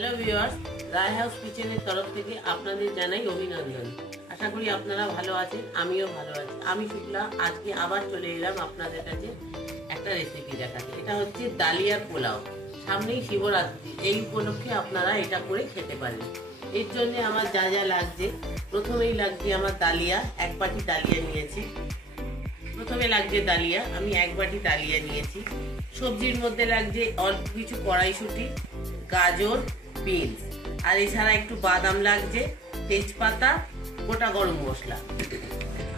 Hello viewers, রায় house কিচেনের তরফ থেকে আপনাদের জানাই অভিনন্দন। আশা করি আপনারা ভালো আছেন, আমিও ভালো আছি। আমি শুক্লা আজকে আবার চলে এলাম আপনাদের কাছে একটা রেসিপি দেখাতে। এটা হচ্ছে ডালিয়ার পোলাও। সামনেই শিবরাত্রি, এই উপলক্ষে আপনারা এটা করে খেতে পারেন। এর জন্য আমার যা যা লাগছে, প্রথমেই লাগছে আমার ডালিয়া। এক বাটি ডালিয়া নিয়েছি। প্রথমে লাগছে ডালিয়া, আমি এক বাটি ডালিয়া নিয়েছি। সবজির মধ্যে লাগছে অল্প কিছু কড়াইশুঁটি, গাজর, বিনস, আর এছাড়া একটু বাদাম লাগছে, তেজপাতা, গোটা গরম মশলা,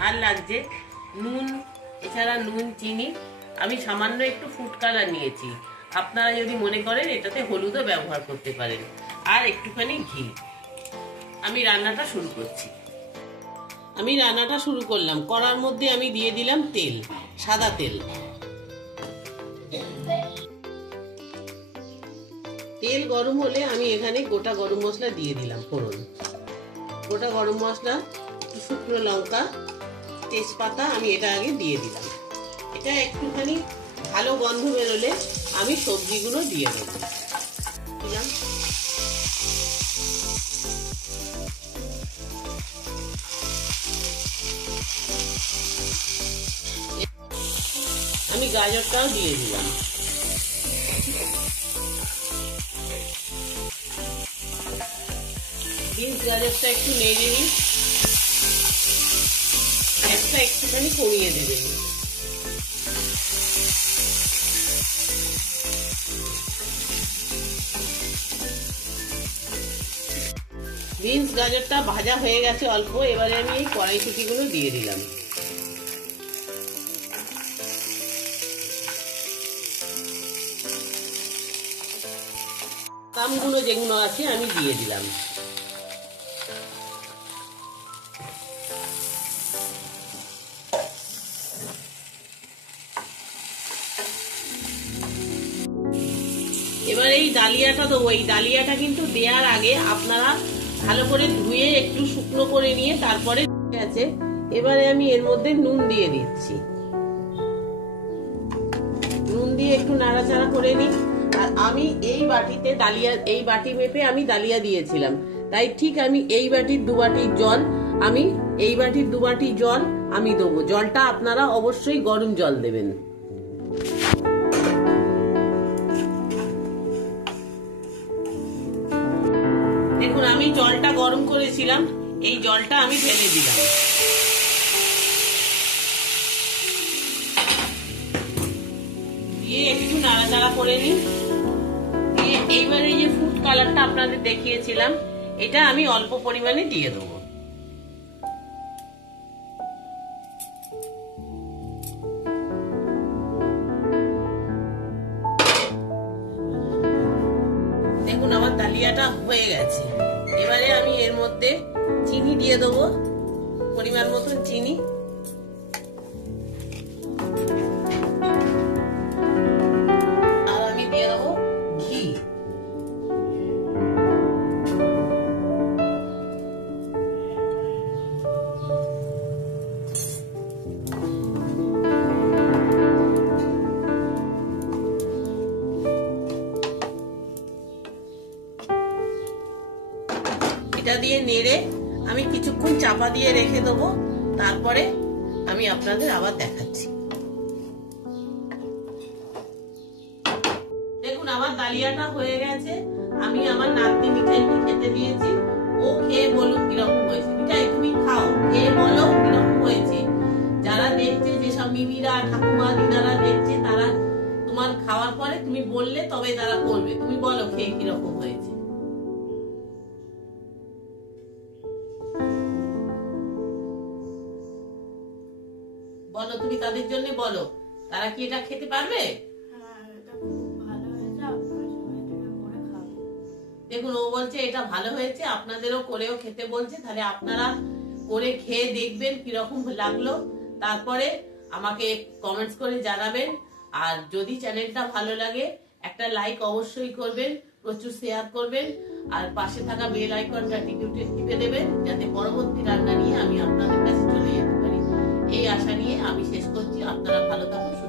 আর লাগছে নুন। এছাড়া নুন, চিনি, আমি সামান্য একটু ফুড কালার নিয়েছি। আপনারা যদি মনে করেন এটাতে হলুদও ব্যবহার করতে পারেন, আর একটুখানি ঘি। আমি রান্নাটা শুরু করলাম। কড়ার মধ্যে আমি দিয়ে দিলাম তেল, সাদা তেল। তেল গরম হলে আমি এখানে গোটা গরম মশলা দিয়ে দিলাম ফোড়ন। গোটা গরম মশলা, শুকনো লঙ্কা, তেজপাতা আমি এটা আগে দিয়ে দিলাম। এটা একটুখানি ভালো গন্ধ বেরোলে আমি সবজিগুলো দিয়ে দেবো। দিলাম আমি গাজরটাও দিয়ে দিলাম। বিনস গাজরটা একটু নেড়ে নিই, একটা একটুখানি কমিয়ে দেবেন। বিনস গাজরটা ভাজা হয়ে গেছে অল্প, এবারে আমি এই কড়াইশুঁটিগুলো দিয়ে দিলাম। বাদামগুলো যেগুলো আছে আমি দিয়ে দিলাম। এবার এই ডালিয়াটা দেবো। এই ডালিয়াটা কিন্তু দেওয়ার আগে আপনারা ভালো করে ধুয়ে একটু শুকনো করে নিয়ে তারপরে আছে। এবারে আমি এর মধ্যে নুন দিয়ে দিচ্ছি। নুন দিয়ে একটু নাড়াচাড়া করে নিই। আর আমি এই বাটিতে ডালিয়া, এই বাটি মেপে আমি ডালিয়া দিয়েছিলাম, তাই ঠিক আমি এই বাটির 2 বাটি জল, আমি এই বাটির 2 বাটি জল আমি দেবো। জলটা আপনারা অবশ্যই গরম জল দেবেন। দেখুন, আমি জলটা গরম করেছিলাম, এই জলটা আমি ঢেলে দিলাম। দিয়ে একটু নাড়াচাড়া করে নিই। দিয়ে এইবারে যে ফুড কালারটা আপনাদের দেখিয়েছিলাম, এটা আমি অল্প পরিমাণে দিয়ে দেবো। দেখুন, আমার ডালিয়াটা হয়ে গেছে। এবারে আমি এর মধ্যে চিনি দিয়ে দেবো, পরিমাণ মতন চিনি। আর আমি দিয়ে দেবো ঘি। এটা দিয়ে নেড়ে আমি কিছুক্ষণ চাপা দিয়ে রেখে দেবো। তারপরে আমি আপনাদের আবার দেখাচ্ছি। দেখুন, আমার ডালিয়াটা হয়ে গেছে। আমি আমার নাতনি মিঠাইকে খেতে দিয়েছি। ও খেয়ে বলুক কিরকম হয়েছে। মিঠাই, তুমি খাও, খেয়ে বলো কিরকম হয়েছে। যারা দেখছে, যেসব মিমিরা, ঠাকুমা, দিদারা দেখছে, তারা তোমার খাওয়ার পরে তুমি বললে তবে তারা করবে। তুমি বলো খেয়ে কিরকম হয়েছে। বলো, তুমি তাদের জন্য বলো, তারা কি এটা খেতে পারবে? দেখুন, ও বলছে এটা ভালো হয়েছে, আপনাদেরও করেও খেতে বলছে। তাহলে আপনারা করে খেয়ে দেখবেন কিরকম লাগলো, তারপরে আমাকে কমেন্টস করে জানাবেন। আর যদি চ্যানেলটা ভালো লাগে একটা লাইক অবশ্যই করবেন, প্রচুর শেয়ার করবেন, আর পাশে থাকা বেল আইকনটা টিপে দেবেন, যাতে পরবর্তী রান্না নিয়ে আমি আপনাদের কাছে চলে যেতে পারি। এই আশা নিয়ে আমি শেষ করছি। আপনারা ভালো থাকুন।